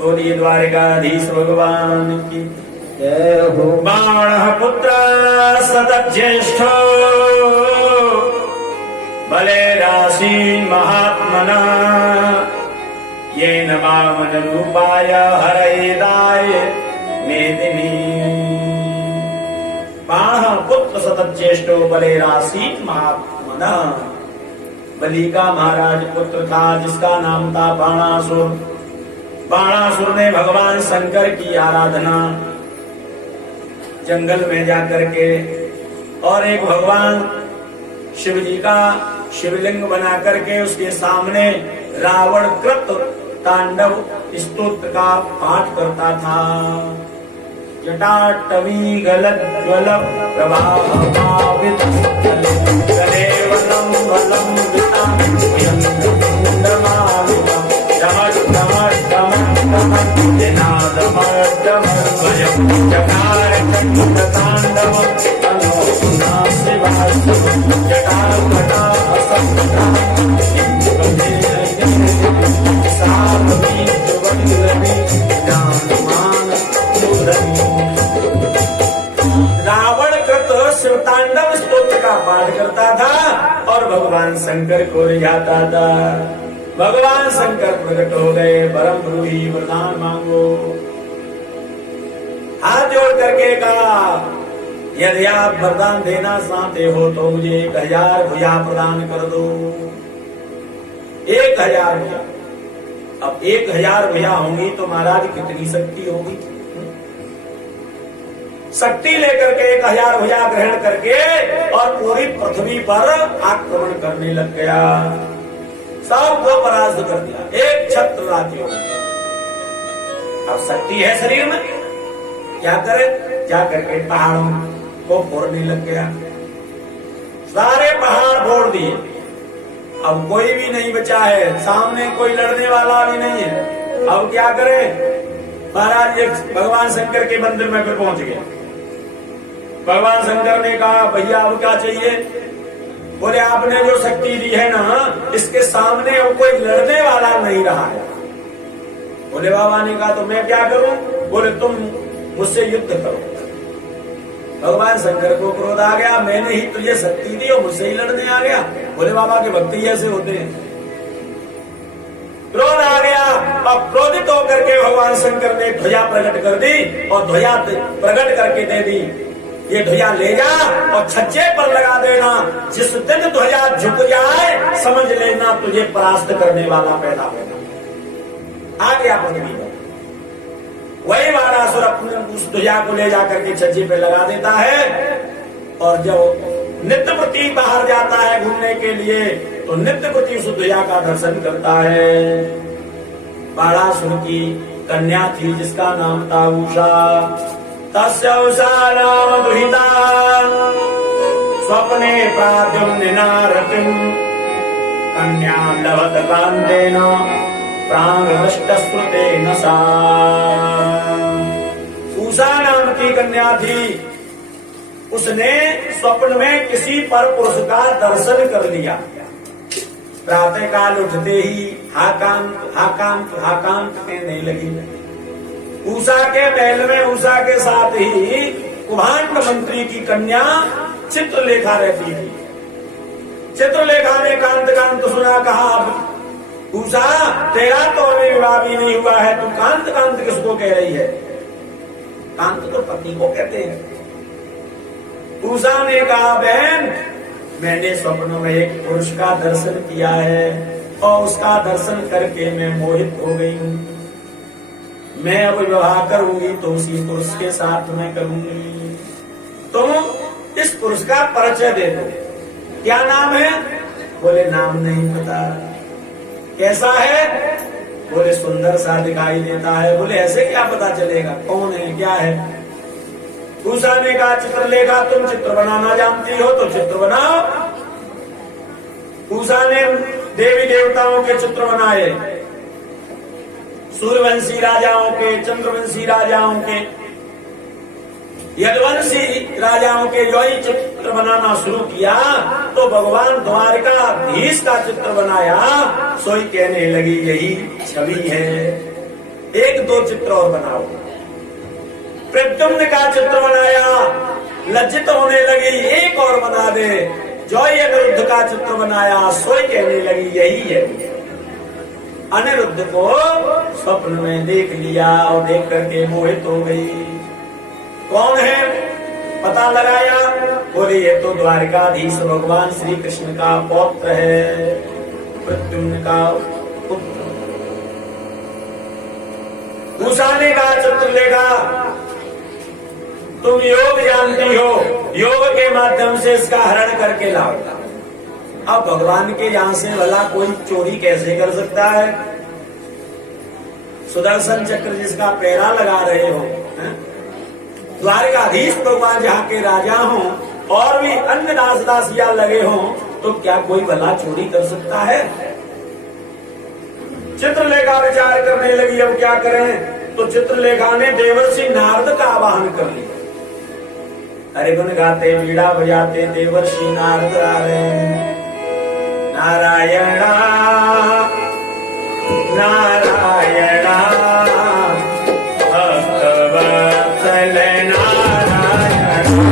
बोलिए द्वारिकाधीश भगवान की जय हो। बाणः पुत्र सतज्येष्ठो बलेरासीन् महात्मना येन वामन रूपाय हरयेदाय मेदिनी। बाणः पुत्र सतज्येष्ठो बलेरासीन् महात्मना। बलि का महाराज पुत्र था जिसका नाम था बाणासुर। बाणासुर ने भगवान शंकर की आराधना जंगल में जाकर के और एक भगवान शिव जी का शिवलिंग बना करके उसके सामने रावण कृत तांडव स्तोत्र का पाठ करता था। जटाटवी गलज्ज्वल प्रभावित कलेवरं वलंबिता यन्द्रकुण्डमालिका जनादमर्दमर्दमर्वयं जकारकण्डताण्डव तनोना शिवास्तव जटाकटा असंकटा रावण कृत शिवतांडव स्तोत्र का पाठ करता था और भगवान शंकर को रिझाता था। भगवान शंकर प्रकट हो गए। परम द्रोही वरदान मांगो। हाथ जोड़ करके कहा यदि आप वरदान देना चाहते हो तो मुझे 1000 भुजा प्रदान कर दो। 1000 भुजा। अब 1000 भुजा होंगी तो महाराज कितनी शक्ति होगी। शक्ति लेकर के 1000 भुजा ग्रहण करके और पूरी पृथ्वी पर आक्रमण करने लग गया। सबको परास्त कर दिया। एक छत्र राज्य। अब शक्ति है शरीर में, क्या करे? जाकर के पहाड़ों को फोड़ने लग गया। सारे पहाड़ फोड़ दिए। अब कोई भी नहीं बचा है। सामने कोई लड़ने वाला भी नहीं है। अब क्या करे? महाराज एक भगवान शंकर के मंदिर में फिर पहुंच गए। भगवान शंकर ने कहा भैया अब क्या चाहिए? बोले आपने जो शक्ति दी है ना इसके सामने अब कोई लड़ने वाला नहीं रहा है। बोले बाबा ने कहा तो मैं क्या करूं? बोले तुम मुझसे युद्ध करो। भगवान शंकर को क्रोध आ गया। मैंने ही तुझे शक्ति दी और मुझसे ही लड़ने आ गया। बोले बाबा के भक्ति ऐसे होते हैं। क्रोध आ गया। अब क्रोधित होकर के भगवान शंकर ने ध्वजा प्रकट कर दी और ध्वजा प्रकट करके दे दी। ये ध्वजा ले जा और छज्जे पर लगा देना। जिस दिन ध्वजा झुक जाए समझ लेना तुझे परास्त करने वाला पैदा होगा। आ गया पृथ्वी पर। वही बाणासुर अपने उस ध्वजा को ले जाकर के छज्जे पे लगा देता है और जब नित्य प्रति बाहर जाता है घूमने के लिए तो नित्य प्रति उस ध्वजा का दर्शन करता है। बाणासुर की कन्या थी जिसका नाम था उषा। तस्य उषा नाम दुहिता स्वप्ने प्राद्युम्निनारतिम् कन्या लभत कान्तेन प्राणनष्टस्मृतेन सा। उषा नाम की कन्या थी। उसने स्वप्न में किसी पर पुरुष का दर्शन कर लिया। प्रातः काल उठते ही हाकांत हाकांत हाकांत कहने लगी। उषा के महल में उषा के साथ ही कुभांड मंत्री की कन्या चित्रलेखा रहती थी। चित्रलेखा ने कांत कांत सुना। कहा उषा तेरा तो अभी विवाह भी नहीं हुआ है, तू कांत कांत किसको कह रही है? कांत तो पति को कहते हैं। उषा ने कहा बहन मैंने स्वप्न में एक पुरुष का दर्शन किया है और उसका दर्शन करके मैं मोहित हो गई हूँ। मैं अब विवाह करूंगी तो उसी पुरुष के साथ मैं करूंगी। तुम इस पुरुष का परिचय दे दो। क्या नाम है? बोले नाम नहीं पता। कैसा है? बोले सुंदर सा दिखाई देता है। बोले ऐसे क्या पता चलेगा कौन है क्या है? उषा ने कहा चित्रलेखा तुम चित्र बनाना जानती हो तो चित्र बनाओ। उषा ने देवी देवताओं के चित्र बनाए। सूर्यवंशी राजाओं के, चंद्रवंशी राजाओं के, यदुवंशी राजाओं के जो ही चित्र बनाना शुरू किया तो भगवान द्वारकाधीश का चित्र बनाया। सोई कहने लगी यही छवि है। एक दो चित्र और बनाओ। प्रद्युम्न का चित्र बनाया, लज्जित होने लगी, एक और बना दे। जोई अनिरुद्ध का चित्र बनाया, सोई कहने लगी यही है। अनिरुद्ध को स्वप्न में देख लिया और देख करके मोहित हो गई। कौन है पता लगाया, बोले ये तो द्वारकाधीश भगवान श्री कृष्ण का पौत्र है, प्रद्युम्न का पुत्र। उषा ने कहा चित्रलेखा तुम योग जानती हो, योग के माध्यम से इसका हरण करके लाओ। अब भगवान के यहां से भला कोई चोरी कैसे कर सकता है? सुदर्शन चक्र जिसका पैरा लगा रहे हो, द्वारकाधीश भगवान जहाँ के राजा हों और भी अन्य दास दासियां लगे हों, तो क्या कोई भला चोरी कर सकता है? चित्रलेखा विचार करने लगी अब क्या करें, तो चित्रलेखा ने देवर्षि नारद का आवाहन कर लिया। अरे गुण गाते बीड़ा बजाते देवर्षि नारद आ रहे हैं। नारायणा नारायणा भक्तवत्सल नारायणा।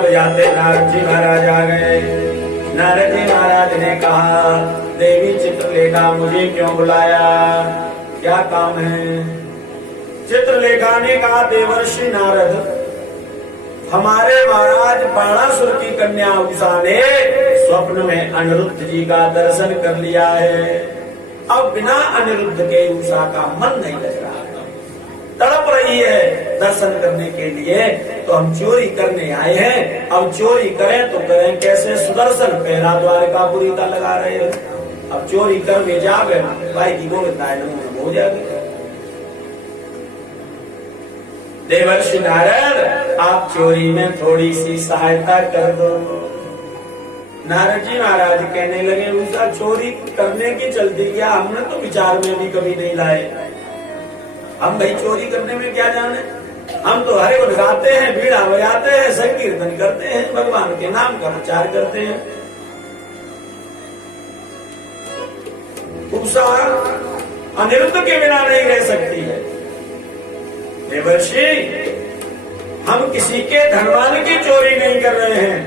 बजाते नारद जी महाराज आ गए। नारद जी महाराज ने कहा, देवी चित्रलेखा मुझे क्यों बुलाया, क्या काम है? चित्रलेखा ने कहा, देवर्षि नारद, हमारे महाराज बाणासुर की कन्या उषा ने स्वप्न में अनिरुद्ध जी का दर्शन कर लिया है। अब बिना अनिरुद्ध के उषा का मन नहीं लग रहा, तड़प रही है दर्शन करने के लिए, तो हम चोरी करने आए हैं। अब चोरी करें तो करें कैसे? सुदर्शन पहरा द्वारकापुरी का लगा रहे हैं। अब चोरी कर में जावे भाई की गोविंदाय नमः हो जाएगी। देवर्षि नारद, आप चोरी में थोड़ी सी सहायता कर दो। नारद जी महाराज कहने लगे, उसका चोरी करने की चलती क्या, हमने तो विचार में भी कभी नहीं लाए। हम भाई चोरी करने में क्या जाने, हम तो हरे गुण गाते हैं, बीड़ा बजाते हैं, संकीर्तन करते हैं, भगवान के नाम का प्रचार करते हैं। उषा अनिरुद्ध के बिना नहीं रह सकती है। देवर्षि, हम किसी के धनवान की चोरी नहीं कर रहे हैं,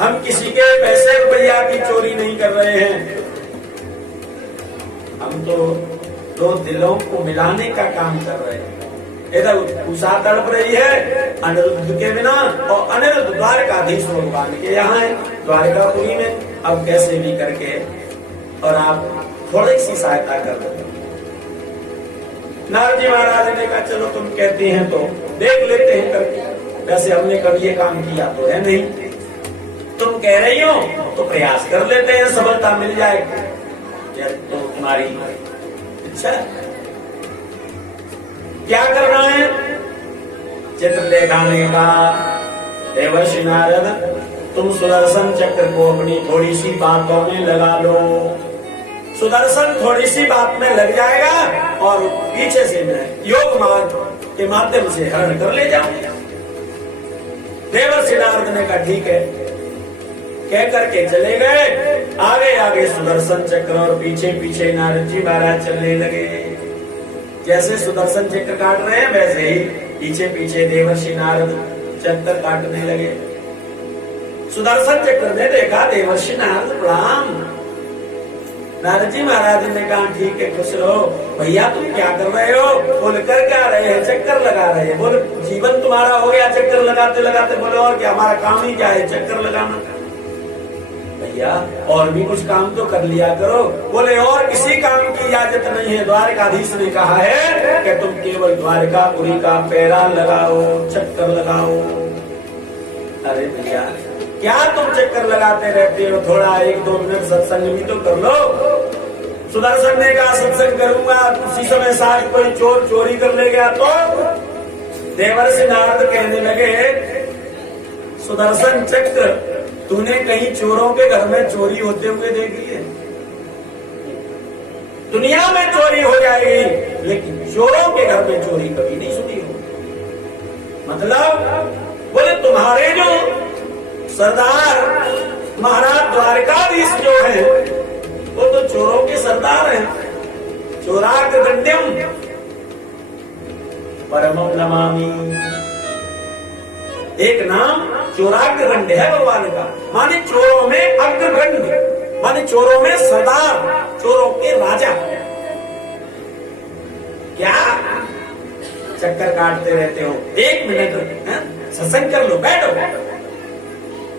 हम किसी के पैसे रुपया की चोरी नहीं कर रहे हैं, हम तो दो दिलों को मिलाने का काम कर रहे हैं। इधर उषा तड़प रही है अनिरुद्ध के बिना, और अनिरुद्ध द्वारकाधीश भगवान के यहाँ है द्वारकापुरी में। अब कैसे भी करके और आप थोड़ी सी सहायता कर दो। नारद जी महाराज ने कहा चलो तुम कहती हैं तो देख लेते हैं करके, वैसे हमने कभी ये काम किया तो है नहीं, तुम कह रही हो तो प्रयास कर लेते हैं, सफलता मिल जाएगी। तो तुम्हारी इच्छा क्या करना है? चित्रलेखा ने कहा देवर्षि नारद, तुम सुदर्शन चक्र को अपनी थोड़ी सी बातों में लगा लो। सुदर्शन थोड़ी सी बात में लग जाएगा और पीछे से मैं योग मार्ग के माध्यम से हरण कर ले जाऊंगा। देवर्षि नारद ने कहा ठीक है, कह करके चले गए। आगे आगे सुदर्शन चक्र और पीछे पीछे नारद जी महाराज चलने लगे। जैसे सुदर्शन चक्र काट रहे हैं वैसे ही पीछे पीछे देवर्षि नारद चक्र काटने लगे। सुदर्शन चक्र ने देखा देवर्षि नारद प्रणाम। नारद जी महाराज ने कहा ठीक है, खुश रहो। भैया तुम क्या कर रहे हो? बोल कर क्या रहे हैं? चक्कर लगा रहे हैं। बोले जीवन तुम्हारा हो गया चक्कर लगाते लगाते। बोले और क्या, हमारा काम ही क्या है चक्कर लगाना? भैया और भी कुछ काम तो कर लिया करो। बोले और किसी काम की इजाजत नहीं है, द्वारकाधीश ने कहा है कि तुम केवल द्वारकापुरी का पैरा लगाओ, चक्कर लगाओ। अरे भैया क्या तुम चक्कर लगाते रहते हो, थोड़ा एक दो मिनट सत्संग भी तो कर लो। सुदर्शन ने कहा सत्संग करूंगा, उसी समय साथ कोई चोर चोरी कर ले गया तो? देवर्षि नारद कहने लगे सुदर्शन चक्र तूने कहीं चोरों के घर में चोरी होते हुए देखी है? दुनिया में चोरी हो जाएगी लेकिन चोरों के घर में चोरी कभी नहीं सुनी हो। मतलब बोले तुम्हारे जो सरदार महाराज द्वारकाधीश जो है वो तो चोरों के सरदार हैं। चोराग्रगण्यम परमं नमामि। एक नाम चोराग्रगण्य है भगवान का, माने चोरों में अग्रगण्य, माने चोरों में सरदार, चोरों के राजा। क्या चक्कर काटते रहते हो? एक मिनट सत्संग कर लो, बैठो।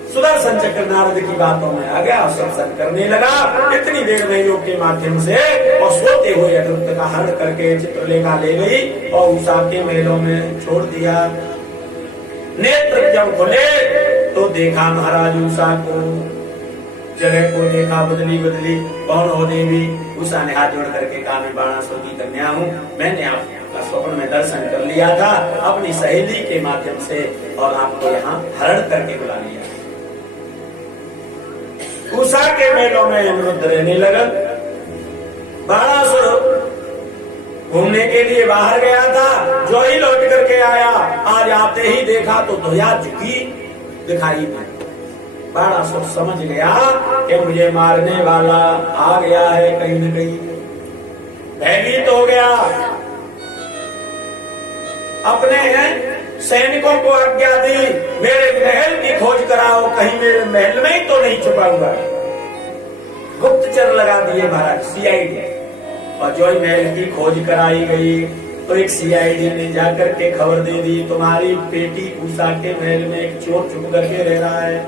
सुदर्शन चक्र नारद की बातों में आ गया, सत्संग करने लगा। इतनी देर में योग के माध्यम से और सोते हुए अनिरुद्ध का हरण करके चित्रलेखा ले गई और उषा के महलों में छोड़ दिया। नेत्र जब खुले तो देखा महाराज उषा को, जगह को देखा बदली बदली। कौन हो देवी? उषा ने हाथ जोड़ करके कहा मैं बाणासुर की कन्या हूँ, मैंने आपका स्वप्न में दर्शन कर लिया था अपनी सहेली के माध्यम से और आपको यहाँ हरण करके बुला लिया। उषा के मेलों में अनिरुद्ध रहने लगा। बाणासुर घूमने के लिए बाहर गया था, जो ही लौट करके आया, आज आते ही देखा तो धोया झुकी दिखाई दी। बाणासुर समझ गया कि मुझे मारने वाला आ गया है कहीं न कहीं, भयभीत हो गया। अपने सैनिकों को आज्ञा दी मेरे महल की खोज कराओ, कहीं मेरे महल में ही तो नहीं छुपा हुआ। गुप्तचर लगा दिए महाराज, सीआईडी, और जो महल की खोज कराई गई तो एक सीआईडी ने जाकर के खबर दे दी तुम्हारी बेटी उषा के महल में एक चोर छुप करके रह रहा है।